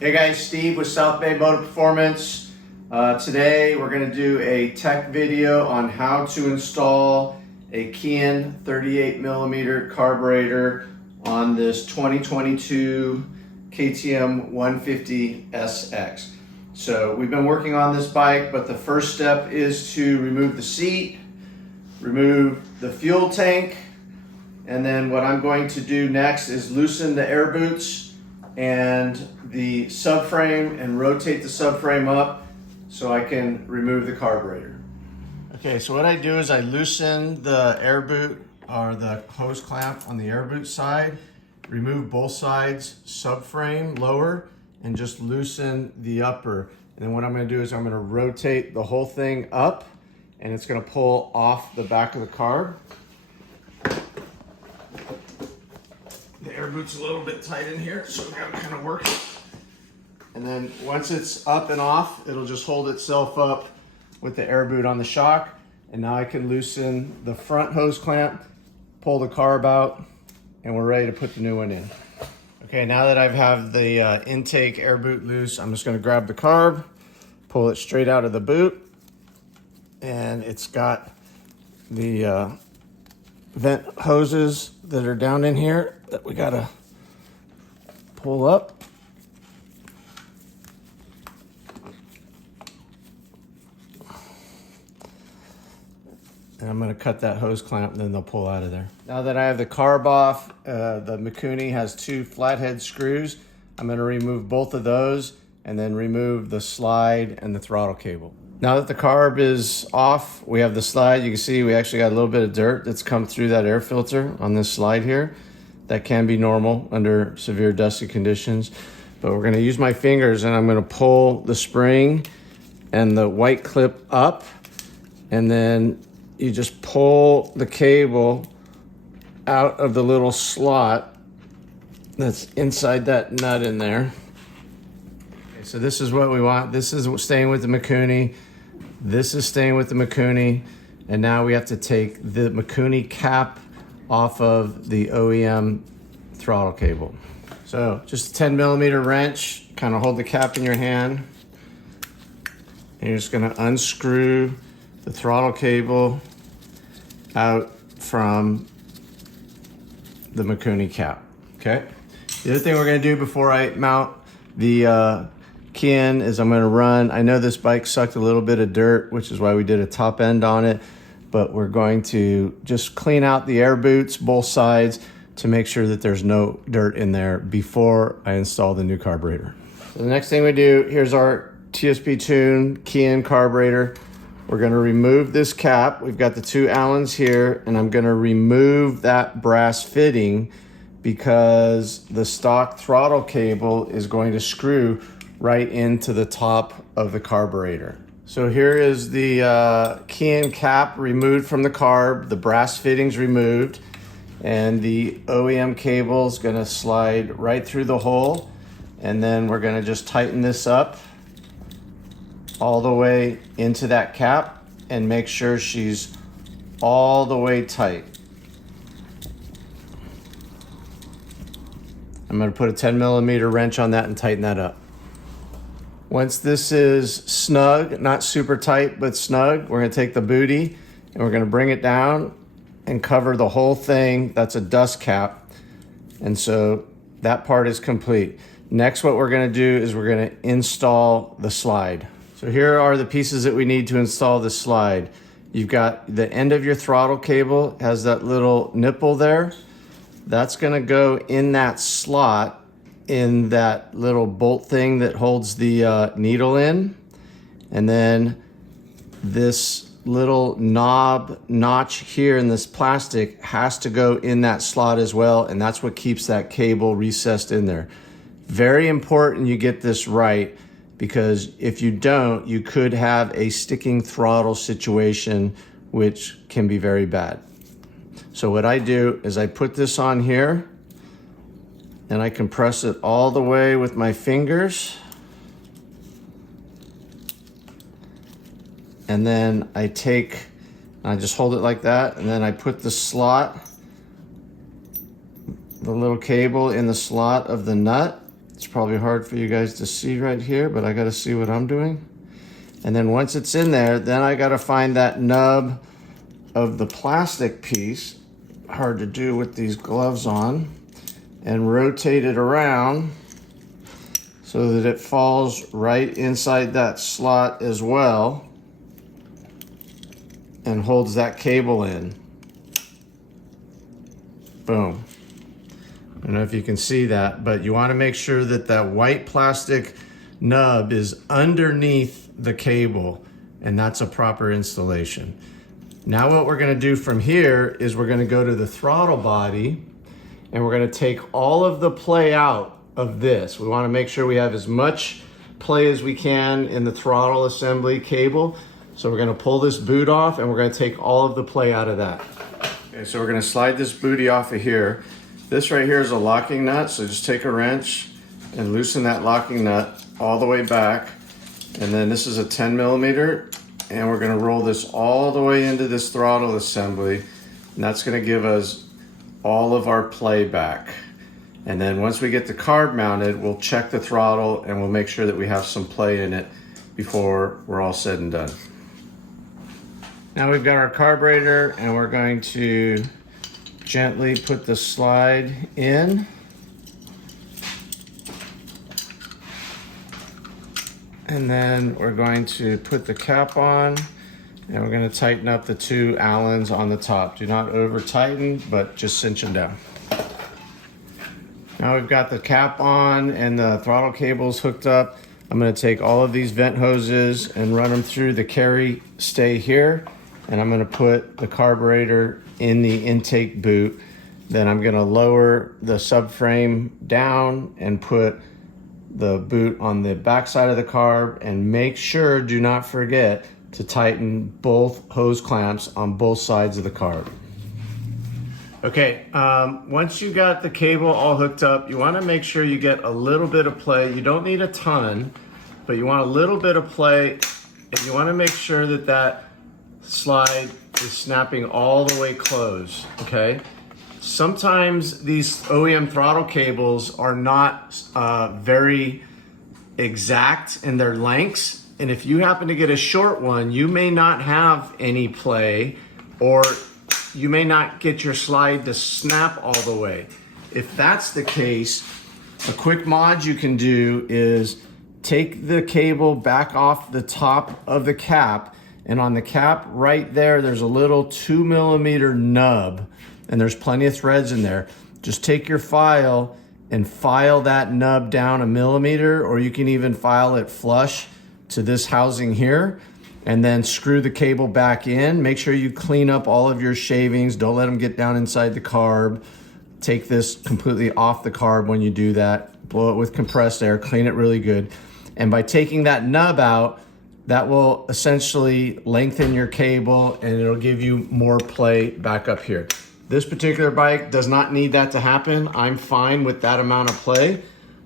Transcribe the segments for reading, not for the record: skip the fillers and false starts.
Hey guys, Steve with South Bay Motor Performance. Today we're going to do a tech video on how to install a Keihin 38mm carburetor on this 2022 KTM 150SX. So we've been working on this bike, but the first step is to remove the seat, remove the fuel tank, and then what I'm going to do next is loosen the air boots and the subframe and rotate the subframe up so I can remove the carburetor. Okay, so what I do is I loosen the air boot or the hose clamp on the air boot side, remove both sides, subframe lower, and just loosen the upper. And then what I'm going to do is I'm going to rotate the whole thing up, and it's going to pull off the back of the carb. The air boot's a little bit tight in here, so we gotta kind of work it. And then once it's up and off, it'll just hold itself up with the air boot on the shock. And now I can loosen the front hose clamp, pull the carb out, and we're ready to put the new one in. Okay, now that I've have the intake air boot loose, I'm just gonna grab the carb, pull it straight out of the boot, and it's got the vent hoses that are down in here that we gotta pull up. And I'm gonna cut that hose clamp and then they'll pull out of there. Now that I have the carb off, the Mikuni has 2 flathead screws. I'm gonna remove both of those and then remove the slide and the throttle cable. Now that the carb is off, we have the slide. You can see we actually got a little bit of dirt that's come through that air filter on this slide here. That can be normal under severe dusty conditions. But we're gonna use my fingers and I'm gonna pull the spring and the white clip up, and then you just pull the cable out of the little slot that's inside that nut in there. Okay, so this is what we want. This is staying with the Mikuni. This is staying with the Mikuni, and now we have to take the Mikuni cap off of the OEM throttle cable. So just a 10mm wrench, kind of hold the cap in your hand, and you're just gonna unscrew the throttle cable out from the Mikuni cap, okay? The other thing we're gonna do before I mount the Keihin is I'm gonna run, I know this bike sucked a little bit of dirt, which is why we did a top end on it, but we're going to just clean out the air boots, both sides, to make sure that there's no dirt in there before I install the new carburetor. So the next thing we do, here's our TSP Tune Keihin carburetor. We're gonna remove this cap. We've got the 2 Allens here, and I'm gonna remove that brass fitting because the stock throttle cable is going to screw right into the top of the carburetor. So here is the Keihin cap removed from the carb, the brass fittings removed, and the OEM cable is gonna slide right through the hole, and then we're gonna just tighten this up all the way into that cap and make sure she's all the way tight. I'm gonna put a 10mm wrench on that and tighten that up. Once this is snug, not super tight, but snug, we're gonna take the booty and we're gonna bring it down and cover the whole thing. That's a dust cap. And so that part is complete. Next, what we're gonna do is we're gonna install the slide. So here are the pieces that we need to install the slide. You've got the end of your throttle cable, has that little nipple there. That's gonna go in that slot in that little bolt thing that holds the needle in. And then this little knob notch here in this plastic has to go in that slot as well, and that's what keeps that cable recessed in there. Very important you get this right, because if you don't, you could have a sticking throttle situation, which can be very bad. So what I do is I put this on here, and I compress it all the way with my fingers. And then I just hold it like that, and then I put the slot, the little cable in the slot of the nut, It's probably hard for you guys to see right here, but I gotta see what I'm doing. And then once it's in there, then I gotta find that nub of the plastic piece, hard to do with these gloves on, and rotate it around so that it falls right inside that slot as well and holds that cable in. Boom. I don't know if you can see that, but you want to make sure that that white plastic nub is underneath the cable, and that's a proper installation. Now what we're going to do from here is we're going to go to the throttle body, and we're going to take all of the play out of this. We want to make sure we have as much play as we can in the throttle assembly cable. So we're going to pull this boot off, and we're going to take all of the play out of that. Okay, so we're going to slide this booty off of here. This right here is a locking nut, so just take a wrench and loosen that locking nut all the way back. And then this is a 10 millimeter, and we're going to roll this all the way into this throttle assembly, and that's going to give us all of our play back. And then once we get the carb mounted, we'll check the throttle and we'll make sure that we have some play in it before we're all said and done. Now we've got our carburetor, and we're going to gently put the slide in. And then we're going to put the cap on, and we're going to tighten up the two Allens on the top. Do not over tighten, but just cinch them down. Now we've got the cap on and the throttle cables hooked up. I'm going to take all of these vent hoses and run them through the carry stay here, and I'm going to put the carburetor in the intake boot. Then I'm going to lower the subframe down and put the boot on the back side of the carb, and make sure, do not forget, to tighten both hose clamps on both sides of the carb. Okay, once you got the cable all hooked up, you want to make sure you get a little bit of play. You don't need a ton, but you want a little bit of play, and you want to make sure that that slide is snapping all the way closed, okay? Sometimes these OEM throttle cables are not very exact in their lengths, and if you happen to get a short one, you may not have any play, or you may not get your slide to snap all the way. If that's the case, a quick mod you can do is take the cable back off the top of the cap, and on the cap right there, there's a little 2 millimeter nub, and there's plenty of threads in there. Just take your file and file that nub down 1 millimeter, or you can even file it flush to this housing here, and then screw the cable back in. Make sure you clean up all of your shavings. Don't let them get down inside the carb. Take this completely off the carb when you do that. Blow it with compressed air, clean it really good. And by taking that nub out, that will essentially lengthen your cable, and it'll give you more play back up here. This particular bike does not need that to happen. I'm fine with that amount of play,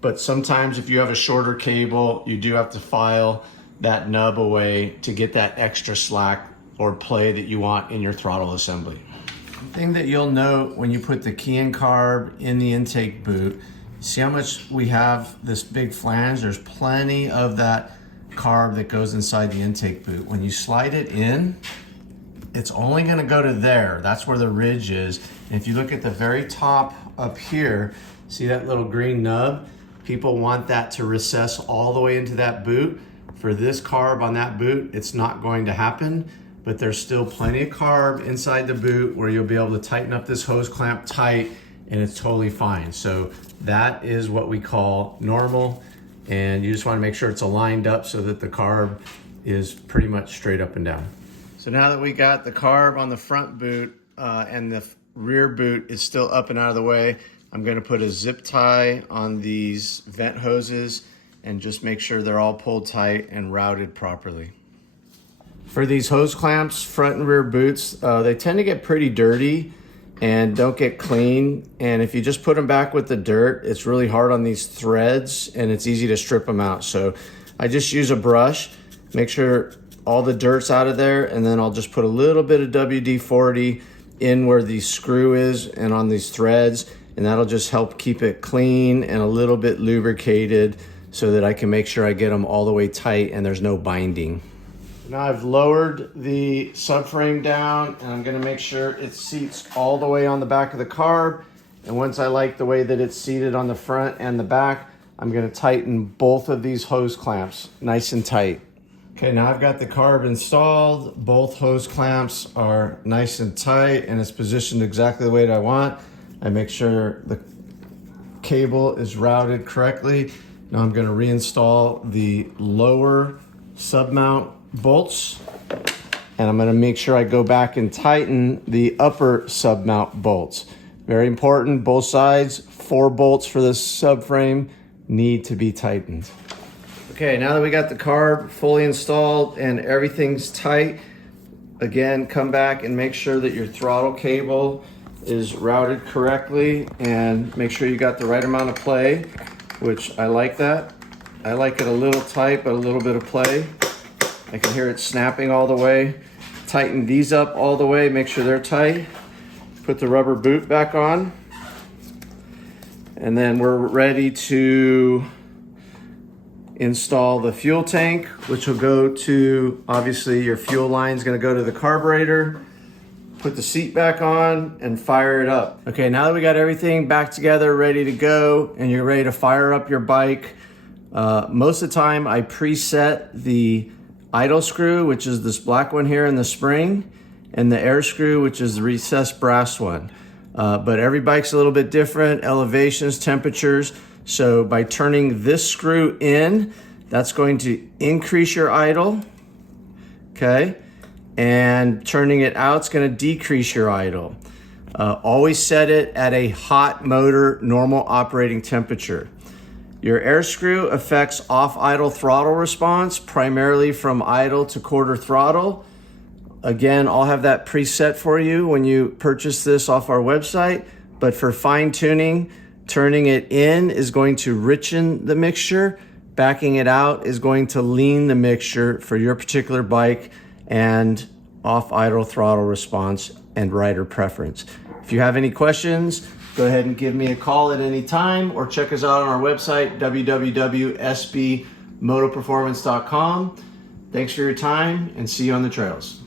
but sometimes if you have a shorter cable, you do have to file that nub away to get that extra slack or play that you want in your throttle assembly. The thing that you'll note when you put the Keihin carb in the intake boot, see how much we have this big flange? There's plenty of that carb that goes inside the intake boot. When you slide it in, it's only going to go to there. That's where the ridge is. And if you look at the very top up here, see that little green nub? People want that to recess all the way into that boot. For this carb on that boot, it's not going to happen, but there's still plenty of carb inside the boot where you'll be able to tighten up this hose clamp tight, and it's totally fine. So that is what we call normal, and you just want to make sure it's aligned up so that the carb is pretty much straight up and down. So now that we got the carb on the front boot and the rear boot is still up and out of the way, I'm going to put a zip tie on these vent hoses and just make sure they're all pulled tight and routed properly. For these hose clamps, front and rear boots, they tend to get pretty dirty and don't get clean. And if you just put them back with the dirt, it's really hard on these threads and it's easy to strip them out. So I just use a brush, make sure all the dirt's out of there, and then I'll just put a little bit of WD-40 in where the screw is and on these threads, and that'll just help keep it clean and a little bit lubricated so that I can make sure I get them all the way tight and there's no binding. Now I've lowered the subframe down, and I'm gonna make sure it seats all the way on the back of the carb. And once I like the way that it's seated on the front and the back, I'm gonna tighten both of these hose clamps nice and tight. Okay, now I've got the carb installed. Both hose clamps are nice and tight, and it's positioned exactly the way that I want. I make sure the cable is routed correctly. Now I'm gonna reinstall the lower submount bolts, and I'm gonna make sure I go back and tighten the upper submount bolts. Very important, both sides, 4 bolts for this subframe need to be tightened. Okay, now that we got the carb fully installed and everything's tight, again, come back and make sure that your throttle cable is routed correctly, and make sure you got the right amount of play, which I like that. I like it a little tight, but a little bit of play. I can hear it snapping all the way. Tighten these up all the way, make sure they're tight. Put the rubber boot back on. And then we're ready to install the fuel tank, which will go to, obviously your fuel line is gonna go to the carburetor. Put the seat back on and fire it up. Okay, now that we got everything back together, ready to go, and you're ready to fire up your bike, most of the time I preset the idle screw, which is this black one here in the spring, and the air screw, which is the recessed brass one. But every bike's a little bit different, elevations, temperatures. So by turning this screw in, that's going to increase your idle, okay? And turning it out, it's gonna decrease your idle. Always set it at a hot motor, normal operating temperature. Your air screw affects off-idle throttle response, primarily from idle to quarter throttle. Again, I'll have that preset for you when you purchase this off our website, but for fine tuning, turning it in is going to richen the mixture. Backing it out is going to lean the mixture for your particular bike and off-idle throttle response and rider preference. If you have any questions, go ahead and give me a call at any time, or check us out on our website, www.sbmotoperformance.com. Thanks for your time, and see you on the trails.